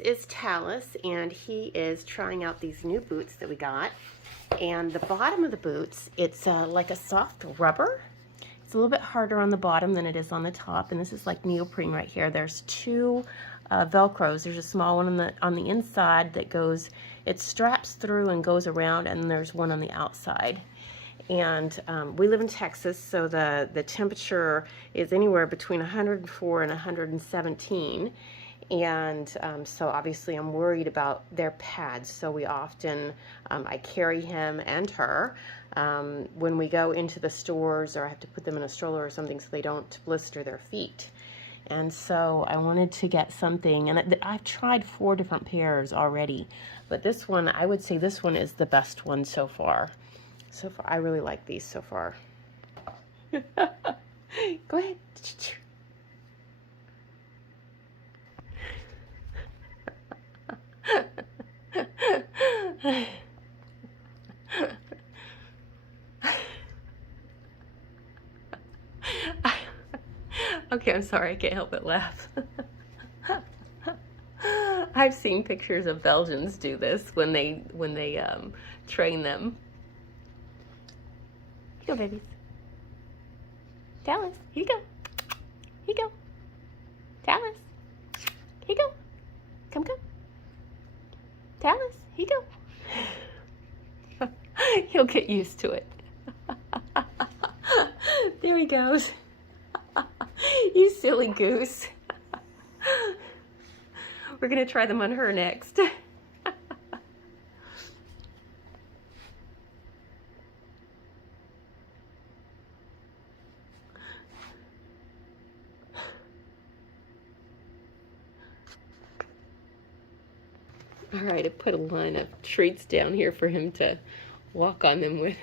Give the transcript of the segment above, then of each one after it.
Is Talus, and he is trying out these new boots that we got. And the bottom of the boots, it's like a soft rubber. It's a little bit harder on the bottom than it is on the top, and this is like neoprene right here. There's two Velcros. There's a small one on the inside that goes, it straps through and goes around, and there's one on the outside. And we live in Texas, so the temperature is anywhere between 104 and 117. And so obviously I'm worried about their pads. So we often, I carry him and her when we go into the stores, or I have to put them in a stroller or something so they don't blister their feet. And so I wanted to get something, and I've tried 4 different pairs already, but this one, I would say this one is the best one so far. So far, I really like these so far. Go ahead. Okay, I'm sorry, I can't help but laugh. I've seen pictures of Belgians do this when they train them. Here you go, babies. Talus, here you go. Here you go. Talus, here you go. Come. Talus, here you go. He'll get used to it. There he goes. You silly goose. We're gonna try them on her next. All right, I put a line of treats down here for him to walk on them with.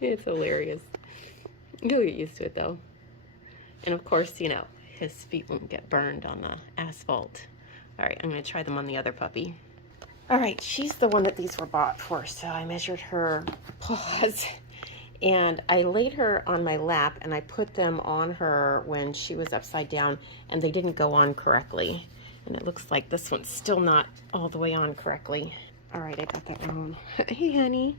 It's hilarious. He'll get used to it though. And of course, you know, his feet won't get burned on the asphalt. All right, I'm gonna try them on the other puppy. All right, she's the one that these were bought for, so I measured her paws and I laid her on my lap and I put them on her when she was upside down, and they didn't go on correctly. And it looks like this one's still not all the way on correctly. All right, I got that wrong. Hey, honey,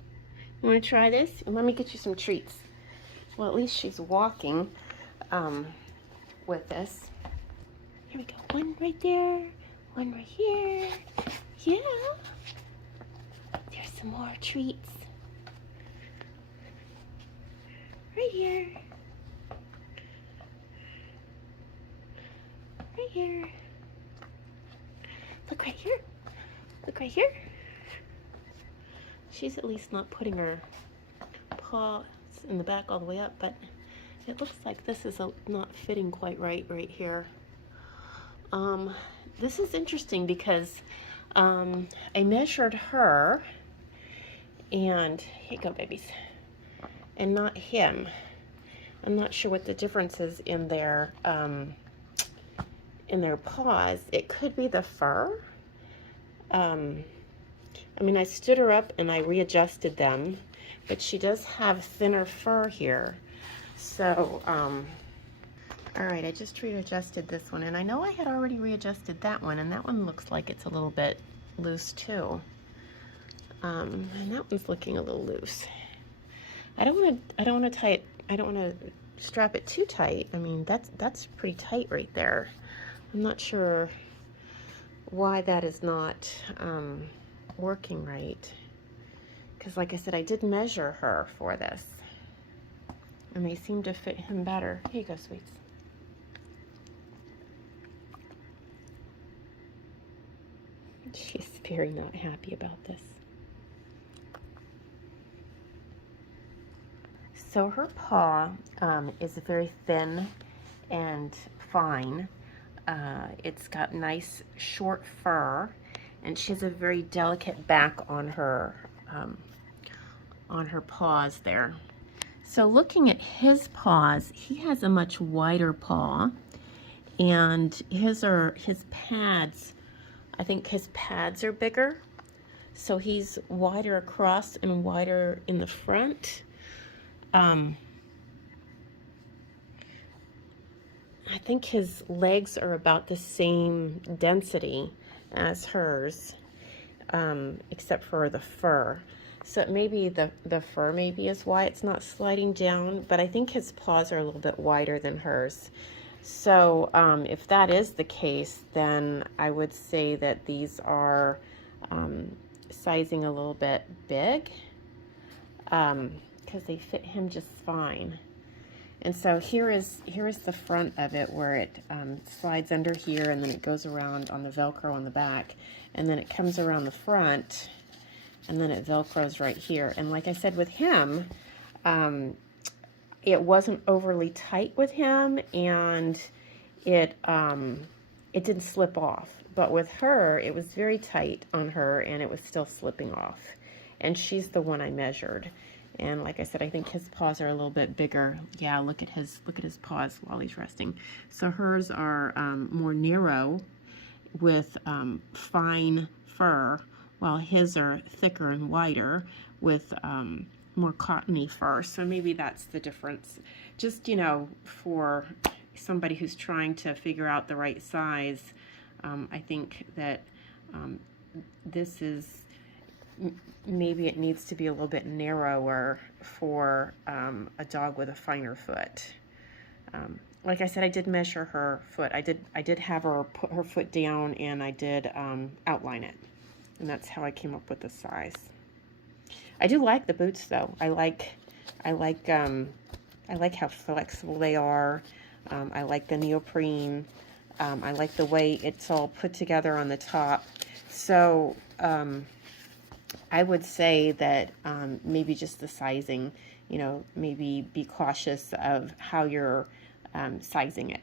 you wanna try this? Let me get you some treats. Well, at least she's walking with this. Here we go. One right there, one right here. Yeah. There's some more treats. Right here. Right here. Look right here. Look right here. She's at least not putting her paw in the back all the way up, but it looks like this is not fitting quite right here. This is interesting because I measured her, and here you go, babies, and not him. I'm not sure what the difference is in their paws. It could be the fur. I mean, I stood her up and I readjusted them, but she does have thinner fur here. So, all right, I just readjusted this one, and I know I had already readjusted that one, and that one looks like it's a little bit loose too. And that one's looking a little loose. I don't want to tie it. I don't want to strap it too tight. I mean, that's pretty tight right there. I'm not sure why that is not working right. Because like I said, I did measure her for this, and they seem to fit him better. Here you go, sweets. She's very not happy about this. So her paw is very thin and fine. It's got nice short fur, and she has a very delicate back on her paws there. So looking at his paws, he has a much wider paw, and his pads, I think his pads are bigger. So he's wider across and wider in the front. I think his legs are about the same density as hers, except for the fur. So maybe the fur maybe is why it's not sliding down, but I think his paws are a little bit wider than hers. So if that is the case, then I would say that these are sizing a little bit big, because they fit him just fine. And so here is the front of it, where it slides under here, and then it goes around on the Velcro on the back, and then it comes around the front, and then it Velcros right here. And like I said, with him, it wasn't overly tight with him, and it didn't slip off. But with her, it was very tight on her, and it was still slipping off. And she's the one I measured. And like I said, I think his paws are a little bit bigger. Yeah, look at his paws while he's resting. So hers are more narrow with fine fur, while his are thicker and wider with more cottony fur. So maybe that's the difference. Just, you know, for somebody who's trying to figure out the right size, I think that this is, maybe it needs to be a little bit narrower for a dog with a finer foot. Like I said, I did measure her foot. I did have her put her foot down, and I did outline it, and that's how I came up with the size. I do like the boots though. I like how flexible they are. I like the neoprene. I like the way it's all put together on the top. So I would say that maybe just the sizing, you know, maybe be cautious of how you're sizing it.